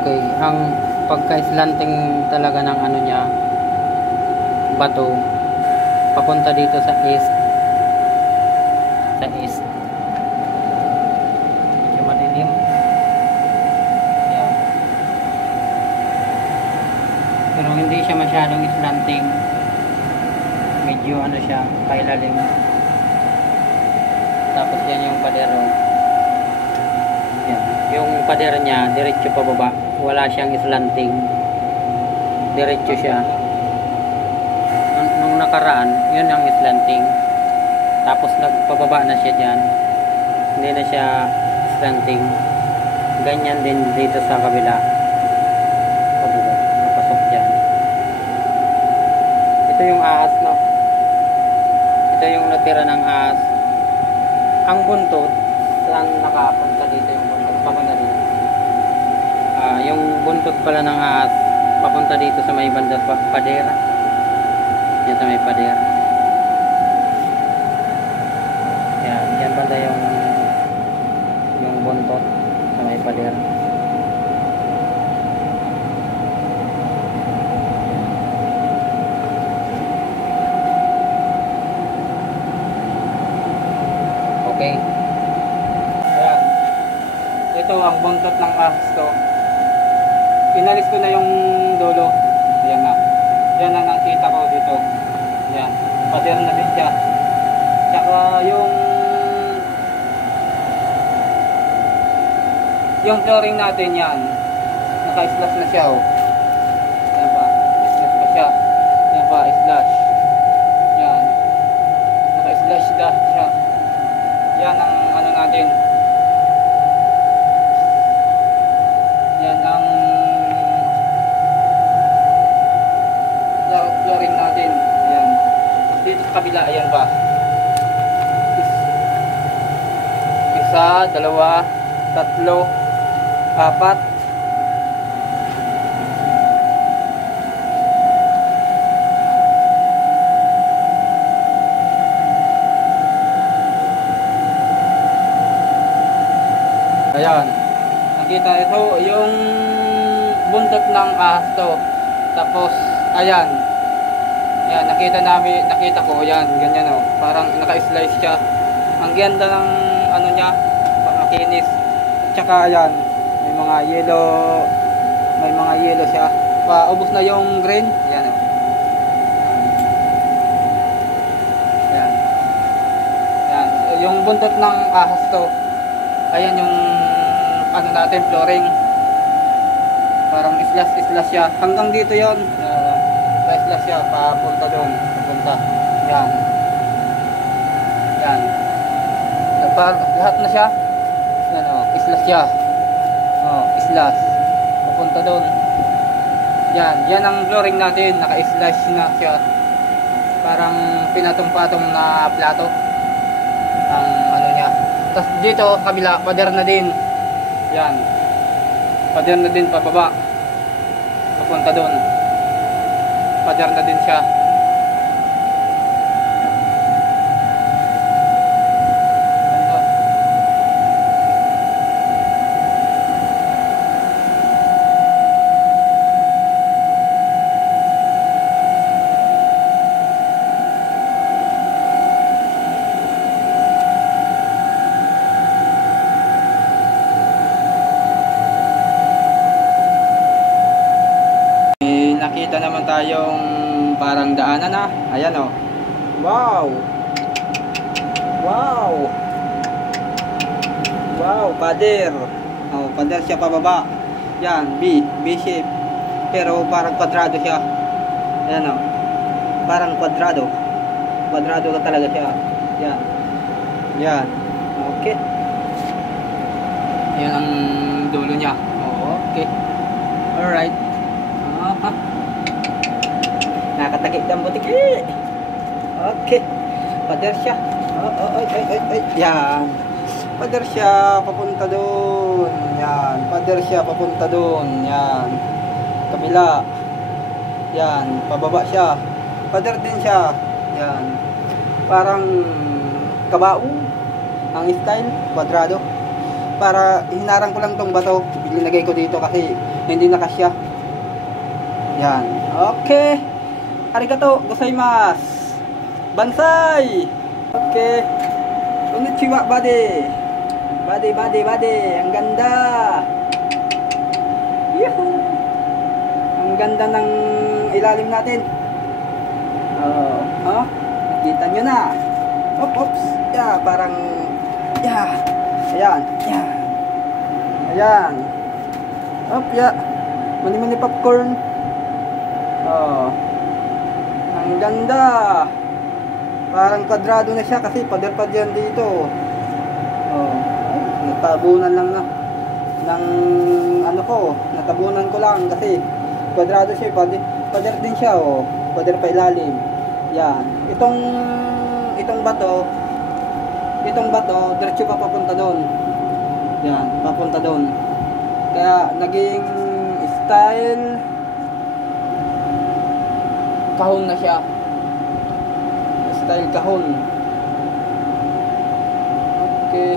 Okay, ang pagka-slanting talaga ng ano niya, bato, papunta dito sa east. Sa east. Medyo madilim. Yan. Pero hindi siya masyadong slanting. Medyo ano siya, pailalim. Tapos yan yung padero. Yan. Yung padero niya, diretso pababa. Wala siyang slanting. Diretso siya. Nung nakaraan, yun ang slanting. Tapos nagpababa na siya dyan. Hindi na siya slanting. Ganyan din dito sa kabila. Pababa. Napasok dyan. Ito yung ahas, no? Ito yung natira ng ahas. Ang buntot, saan nakapunta dito yung buntot? Papunta dito. Yung buntot pala ng ahas, papunta dito sa may banda padera. Yan sa may padera. Yan banda yung buntot sa may padera. Okay. Ayan. Ito ang buntot ng ahas to. Inalis ko na yung dulo. Ayan nga. Yan ang nakita ko dito. Ayan. Pader na din siya. Tsaka yung flooring natin yan. Naka-slash na siya, oh. Ayan pa. Slash pa siya. Ayan pa. Slash. Yan. Naka-slash na siya. Yan ang ano natin. Yan ang flooring natin. Ayan. Dito sa kabila, ayan ba? Isa, dalawa, tatlo, apat. Ayan. Nakita ito yung buntot ng ahas to. Tapos ayan. Ayan, nakita ko yan, ganyan, oh. Parang naka-slice siya. Ang ganda ng ano niya, makinis. At saka ayan, may mga yellow siya. Ubos na yung green. Ayan, oh. Ayan. Ayan, yung buntot ng ahas to. Ayan yung ano natin, flooring. Parang islas siya. Hanggang dito yon. Islas siya, papunta doon. Papunta. Yan. Yan. Lahat na siya. Yan, o. Islas siya. O, islas. Papunta doon. Yan. Yan ang flooring natin. Naka-slash na siya. Parang pinatong-patong na plato. Ang ano niya. Tapos dito, kabila, pader na din. Yan. Pader na din pababa. Papunta doon. Pader na din siya. Ganito. Nakita naman tayong parang daanan na. Ayan, oh. Wow. Wow. Wow, pader. Oh, pader siya pababa. Yan, B shape. Pero parang kwadrado siya. Ayan, oh. Parang kwadrado. Kwadrado ka talaga siya. Yan. Yan. Okay. Yan ang dulo niya. Oh, okay. Alright. Nakatakip ng butik. Okay. Pader siya. Ay. Yan. Pader siya papunta doon. Yan. Pader siya papunta doon. Yan. Kabila. Yan. Pababa siya. Pader din siya. Yan. Parang kabao ang style. Kwadrado. Para hinarang ko lang tong bato. Binagay ko dito kasi hindi nakasya. Yan. Okay. Arigato gozaimasu. Bansai. Okay. Konnichiwa, buddy. Buddy. Ang ganda. Yuhu. Ang ganda ng ilalim natin. Nakita nyo na. Oops. Yeah, parang yeah. Ayan. Yeah. Ayan. Yeah. Mani popcorn. Ang ganda. Parang kwadrado na siya kasi pader-pad yan dito. Natabunan lang na ng ano ko, natabunan ko lang kasi kwadrado siya, pader din siya, pader pa ilalim. Yan. Itong bato, diretso pa papunta doon. Yan, papunta doon. Kaya naging style kahon na siya. Style kahon. Okay.